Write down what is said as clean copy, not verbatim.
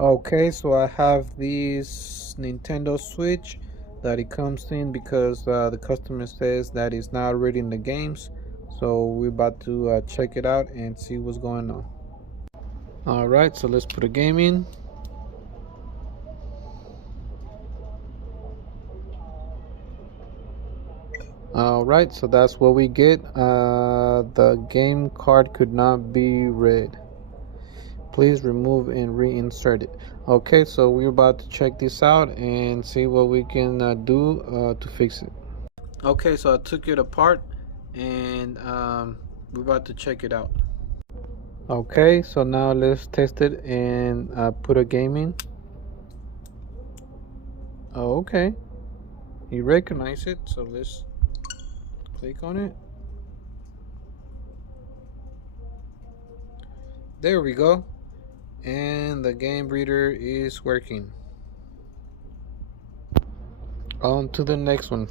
Okay, so I have this Nintendo Switch that it comes in because the customer says that it's not reading the games. So we're about to check it out and see what's going on. All right, so let's put a game in. All right, so that's what we get. The game card could not be read. Please remove and reinsert it. Okay, so we're about to check this out and see what we can do to fix it. Okay, so I took it apart and we're about to check it out. Okay, so now let's test it and put a game in. Oh, okay, you recognize it, so let's click on it. There we go, and the game reader is working. On to the next one.